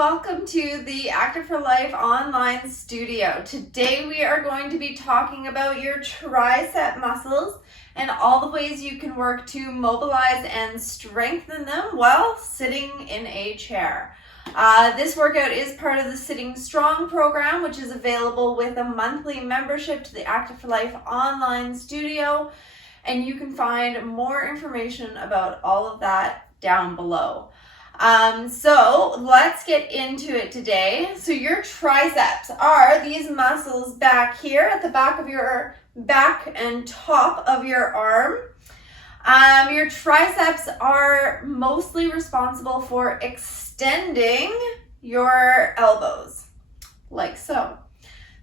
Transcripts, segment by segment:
welcome to the Active for Life online studio. Today we are going to be talking about your tricep muscles and all the ways you can work to mobilize and strengthen them while sitting in a chair. This workout is part of the Sitting Strong program, which is available with a monthly membership to the Active for Life online studio, and you can find more information about all of that down below. So let's get into it today. So your triceps are these muscles back here at the back of your back and top of your arm. Your triceps are mostly responsible for extending your elbows, like so.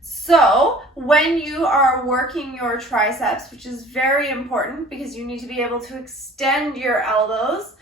So when you are working your triceps, which is very important because you need to be able to extend your elbows,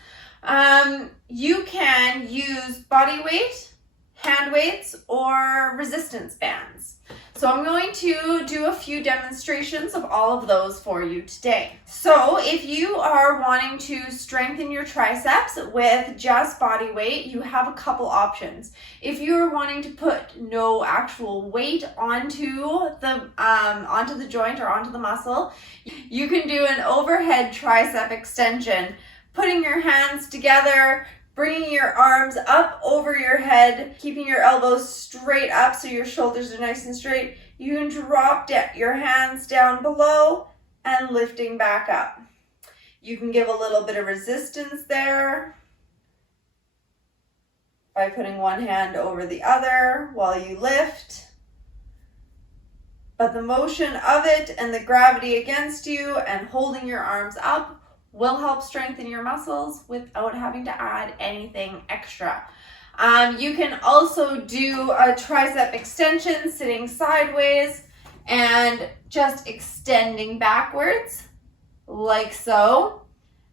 you can use body weight, hand weights, or resistance bands. So I'm going to do a few demonstrations of all of those for you today. So if you are wanting to strengthen your triceps with just body weight, you have a couple options. If you're wanting to put no actual weight onto the joint or onto the muscle, you can do an overhead tricep extension, putting your hands together, bringing your arms up over your head, keeping your elbows straight up so your shoulders are nice and straight. You can drop your hands down below and lifting back up. You can give a little bit of resistance there by putting one hand over the other while you lift. But the motion of it and the gravity against you and holding your arms up will help strengthen your muscles without having to add anything extra. You can also do a tricep extension sitting sideways and just extending backwards like so.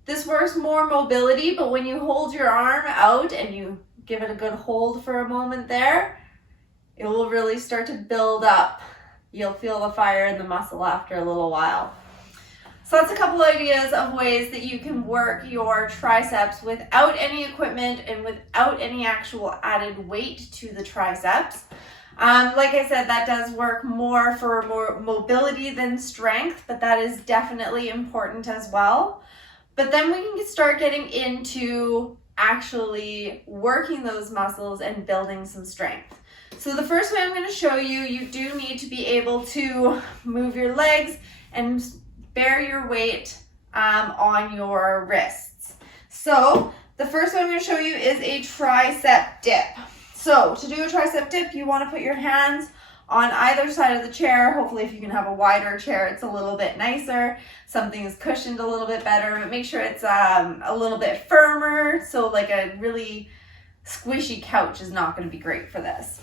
This works more mobility, but when you hold your arm out and you give it a good hold for a moment there, it will really start to build up. You'll feel the fire in the muscle after a little while. So that's a couple ideas of ways that you can work your triceps without any equipment and without any actual added weight to the triceps. Like I said, that does work more for more mobility than strength, but that is definitely important as well. But then we can start getting into actually working those muscles and building some strength. So the first way I'm going to show you, you do need to be able to move your legs and bear your weight on your wrists. So the first one I'm going to show you is a tricep dip. So to do a tricep dip, you want to put your hands on either side of the chair. Hopefully if you can have a wider chair, it's a little bit nicer. Something is cushioned a little bit better, but make sure it's a little bit firmer. So like a really squishy couch is not going to be great for this.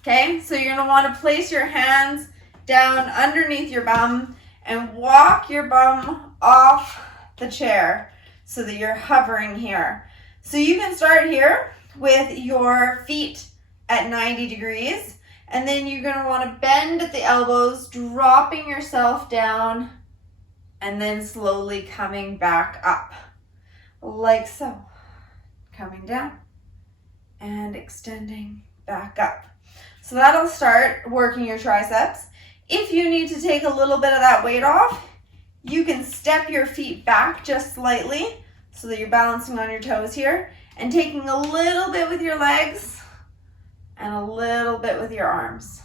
Okay, so you're going to want to place your hands down underneath your bum and walk your bum off the chair so that you're hovering here. So you can start here with your feet at 90 degrees, and then you're going to want to bend at the elbows, dropping yourself down, and then slowly coming back up, like so. Coming down and extending back up. So that'll start working your triceps. If you need to take a little bit of that weight off, you can step your feet back just slightly so that you're balancing on your toes here and taking a little bit with your legs and a little bit with your arms.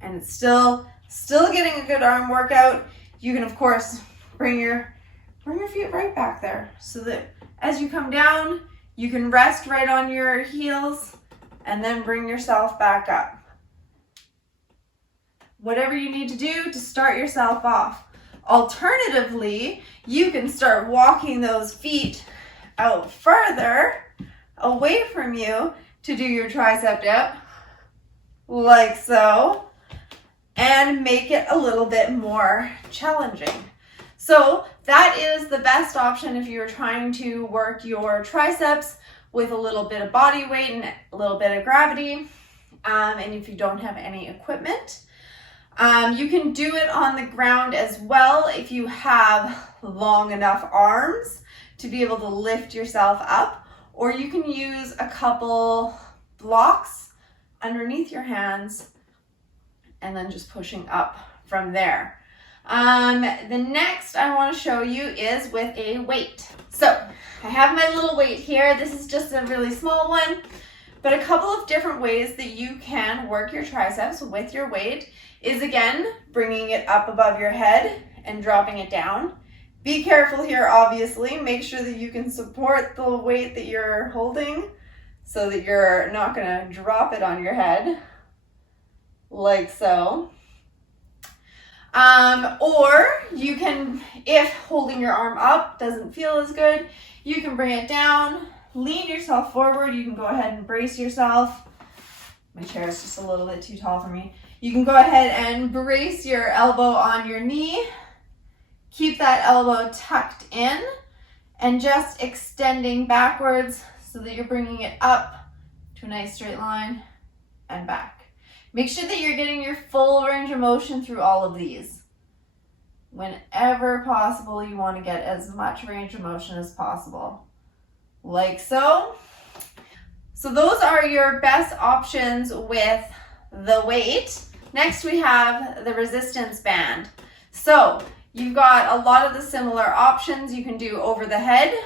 And it's still getting a good arm workout. You can, of course, bring your feet right back there so that as you come down, you can rest right on your heels and then bring yourself back up. Whatever you need to do to start yourself off. Alternatively, you can start walking those feet out further away from you to do your tricep dip, like so, and make it a little bit more challenging. So that is the best option if you're trying to work your triceps with a little bit of body weight and a little bit of gravity, and if you don't have any equipment. You can do it on the ground as well if you have long enough arms to be able to lift yourself up, or you can use a couple blocks underneath your hands and then just pushing up from there. The next I want to show you is with a weight. So I have my little weight here. This is just a really small one, but a couple of different ways that you can work your triceps with your weight is, again, bringing it up above your head and dropping it down. Be careful here, obviously. Make sure that you can support the weight that you're holding so that you're not going to drop it on your head, like so. Or you can, if holding your arm up doesn't feel as good, you can bring it down, lean yourself forward. You can go ahead and brace yourself. My chair is just a little bit too tall for me. You can go ahead and brace your elbow on your knee. Keep that elbow tucked in and just extending backwards so that you're bringing it up to a nice straight line and back. Make sure that you're getting your full range of motion through all of these. Whenever possible, you want to get as much range of motion as possible, like so. So those are your best options with the weight. Next, we have the resistance band. So you've got a lot of the similar options you can do over the head.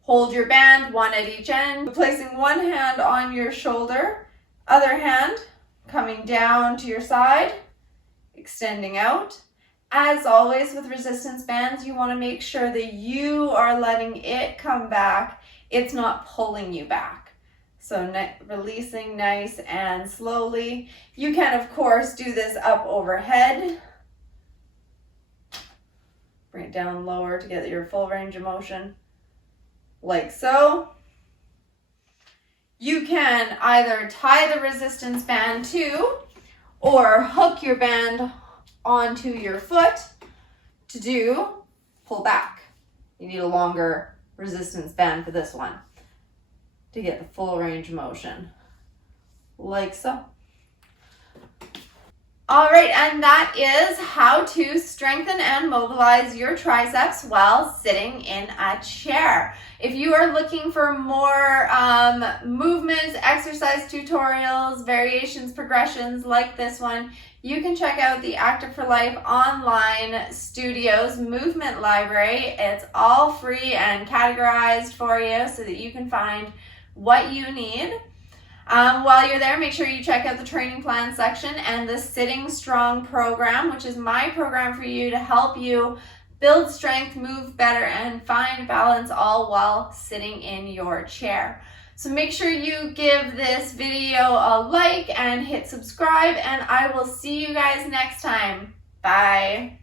Hold your band, one at each end, placing one hand on your shoulder, other hand coming down to your side, extending out. As always with resistance bands, you want to make sure that you are letting it come back. It's not pulling you back. So releasing nice and slowly. You can, of course, do this up overhead. Bring it down lower to get your full range of motion, like so. You can either tie the resistance band to or hook your band onto your foot to do pull back. You need a longer resistance band for this one to get the full range of motion, like so. All right, and that is how to strengthen and mobilize your triceps while sitting in a chair. If you are looking for more movements, exercise tutorials, variations, progressions like this one, you can check out the Active for Life online studios movement library. It's all free and categorized for you so that you can find what you need. While you're there, make sure you check out the training plan section and the Sitting Strong program, which is my program for you to help you build strength, move better, and find balance, all while sitting in your chair. So make sure you give this video a like and hit subscribe, and I will see you guys next time. Bye.